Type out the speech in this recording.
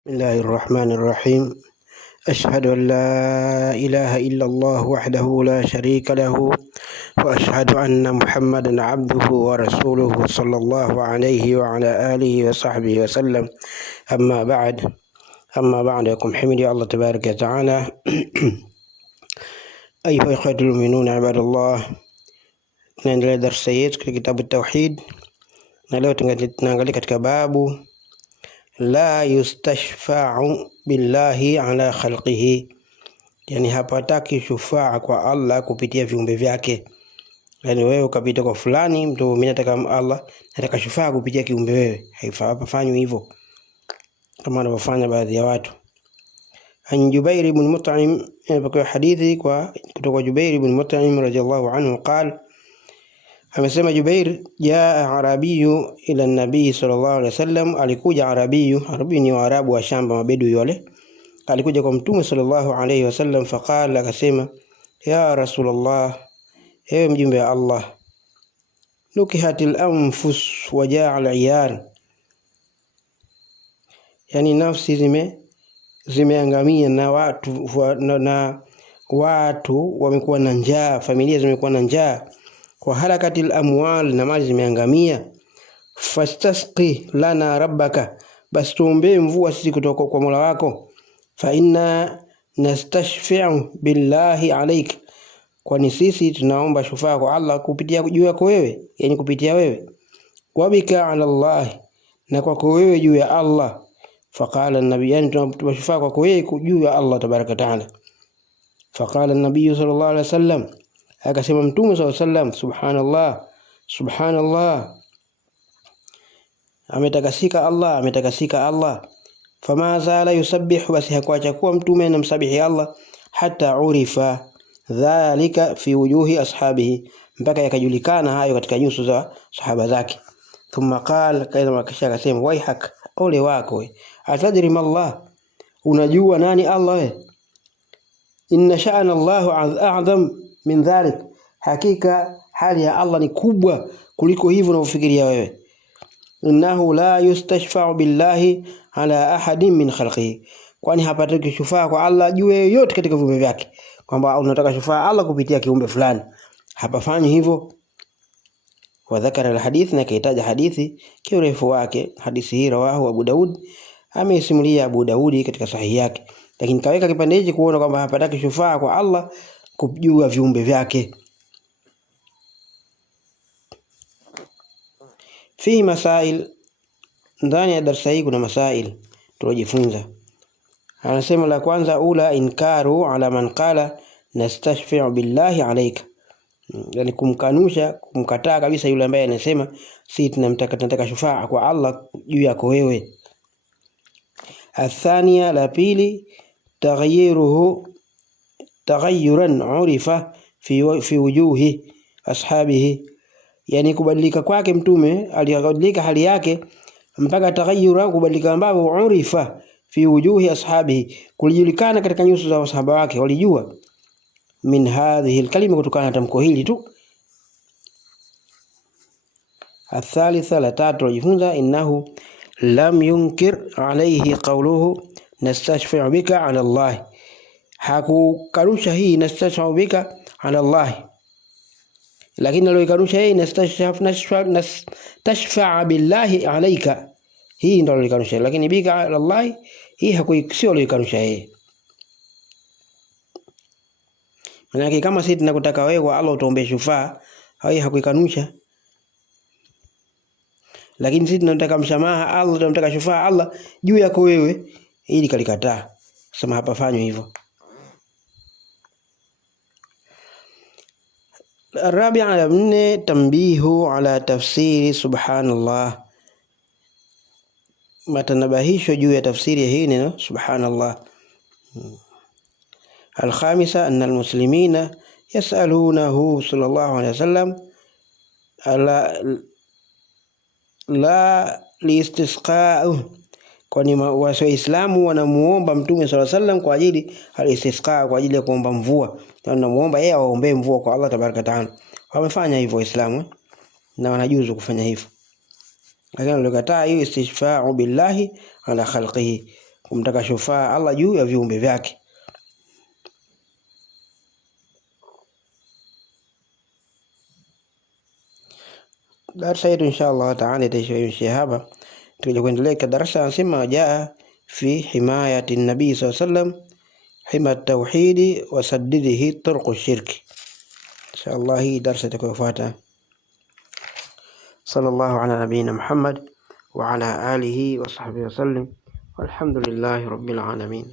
بسم الله الرحمن الرحيم. أشهد أن لا إله إلا الله وحده لا شريك له وأشهد أن محمدا عبده ورسوله صلى الله عليه وعلى آله وصحبه وسلم. أما بعد يكم حمدي الله تبارك وتعالى. أيها الإخوة المؤمنون عباد الله، tunaendelea darasa yetu katika kitabu Tauhid, na leo tunaangalia katika babu la yustashfa'u billahi ala khalqihi, yani hapataki shufaa kwa Allah kupitia viumbe vyake. Yani wewe ukapita kwa fulani, mtu mimi nataka Allah nataka shufaa kupitia kiumbe wewe, haifanywi hivyo kama wanavyofanya baadhi ya watu. An Jubair ibn Mut'im, kwa hadithi kutoka Jubair ibn Mut'im radhiyallahu anhu qala, amesema Jubair, jaa arabiyu ila nabii sallallahu alaihi wasallam, alikuja arabiyu ni waarabu wa shamba mabedu wale, alikuja kwa mtume sallallahu alaihi wasallam. Faqala, akasema, ya rasulullah, ewe mjumbe wa Allah, nukihatil anfus wa jaa al-iyal, yani nafsi zimeangamia na watu wamekuwa na njaa, familia zimekuwa na njaa. Wa halakatil amwal, na mali zimeangamia. Fastasqi lana rabbaka, basi tuombee mvua sisi kutoka kwa Mola wako. Fa inna nastashfi'u billahi alayk, kwani sisi tunaomba shufaa kwa Allah kupitia juu yako wewe, yani kupitia wewe. Wa bika ala Allah, na kwako wewe juu ya Allah. Faqala an-nabiy, yani tunaomba shufaa kwako wewe juu ya Allah tabaraka taala. Faqala an-nabiy sallallahu alaihi wasallam, akasema mtume sallallahu alaihi wasallam, subhanallah, subhanallah, ametakasika Allah. Fama zala yusabbihu, basi hakuacha kuwa mtume anamsabihi Allah, hata urifa dhalika fi wujuhi ashabihi, mpaka yakajulikana hayo katika nyuso za sahaba zake. Thumma qala, kaida kisha akasema, waihak, ole wako we, atadri ma Allah, unajua nani Allah we? Inna sha'ana Allahu a'zam min dhalik, hakika hali ya Allah ni kubwa kuliko hivyo unavyofikiria wewe. Innahu la yustashfa'u billahi ala ahadin min khalqihi, kwani hapataki shufaa kwa Allah juu yoyote katika viumbe vyake, kwamba unataka shufaa Allah kupitia kiumbe fulani, hapafanyi hivyo. Wa dhakara alhadith, na kaitaja hadithi kiurefu wake. Hadithi hii rawahu Abu Daud, amesimulia Abu Daudi katika sahihi yake, lakini kaweka kipande hiki kuona kwamba hapataki shufaa kwa Allah kujua viumbe vyake. Fihi masail, ndani ya darasa hii kuna masail tunajifunza. Anasema la kwanza, ula inkaru ala man qala nastashfi'u billahi alayka, yani kumkataa kabisa yule ambaye anasema si tunataka shufaa kwa Allah juu yako wewe. Athania, la pili, taghayyuran urifa fi wujuhi ashabihi, yani kubadilika kwake mtume, alibadilika hali yake mpaka taghayyura, kubadilika ambapo urifa fi wujuhi ashabihi, kulijulikana katika nyuso za wasahaba wake, walijua min hadhihi alkalima, kutokana na tamko hili tu. Athalitha, la tatu tujifunza, innahu lam yunkir alayhi qawluhu nastashfi'u bika ala Allah, hakukanusha hii nastashfi'u bika ala Allah, lakini aliyokanusha hii nastashfa'a billahi alayka, hii ndio aliyokanusha, lakini bika ala Allah hii sio aliyokanusha yeye. Maana kama sisi tunakutaka wewe kwa Allah utuombe shufaa, hii hakuikanusha, lakini sisi tunataka msamaha Allah, tunataka shufaa Allah juu yako wewe, ili kalikataa, sema hapa fanywe hivyo. Rabi'a, mne, tambihu ala tafsiri subhanallah, matanabahisho juu ya tafsiri hii neno subhanallah. Alkhamisa, anna almuslimina yas'alunahu sallallahu alayhi wasallam la liistisqa, kwani Waislamu wanamuomba mtume sallallahu alayhi wasallam kwa ajili alistisqa, kwa ajili ya kuomba mvua, wanamuomba yeye aombe mvua kwa Allah tabaraka taala. Wamefanya hivyo Waislamu na wanajuzu kufanya hivyo, lakini walikataa hiyo istishfa'u billahi ala khalqihi, kumtaka shufaa Allah juu ya viumbe vyake. Darasa yetu inshallah taala itaishia hapa. Tukija kuendelea kwa darasa anasema jaa fi himayati nabii sallallahu alayhi wasallam hima tauhidi wa saddidihi turqu shirki. Inshallah hii darasa itakayofuata. Sallallahu ala nabiyina Muhammad wa ala alihi wa sahbihi wasallam walhamdulillahi rabbil alamin.